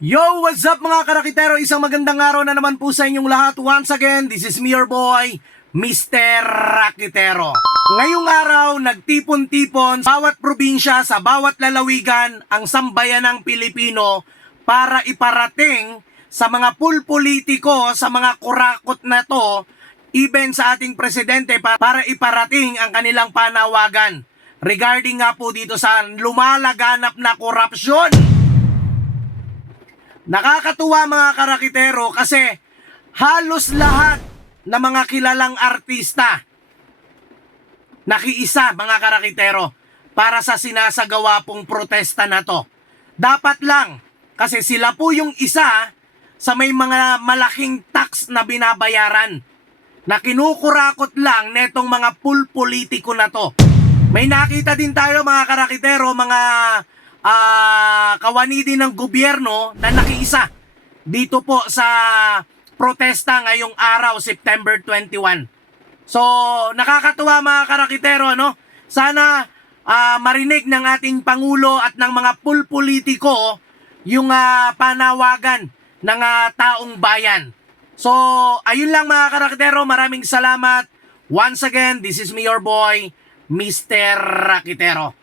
Yo, what's up mga karakitero? Isang magandang araw na naman po sa inyong lahat. Once again, this is me your boy, Mr. Rakitero. Ngayong araw, nagtipon-tipon sa bawat probinsya, sa bawat lalawigan, ang sambayanang Pilipino para iparating sa mga pulpolitiko, sa mga kurakot na to, even sa ating presidente para iparating ang kanilang panawagan regarding nga po dito sa lumalaganap na korupsyon. Nakakatuwa mga karakitero kasi halos lahat na mga kilalang artista nakiisa mga karakitero para sa sinasagawa pong protesta na to. Dapat lang kasi sila po yung isa sa may mga malaking tax na binabayaran na kinukurakot lang netong mga pulpolitiko na to. May nakita din tayo mga karakitero, mga kawani din ng gobyerno na nakiisa dito po sa protesta ngayong araw, September 21. So, nakakatuwa mga karakitero, no? Sana marinig ng ating Pangulo at ng mga pulpolitiko yung panawagan ng taong bayan. So, ayun lang mga karakitero, maraming salamat. Once again, this is me your boy, Mr. Rakitero.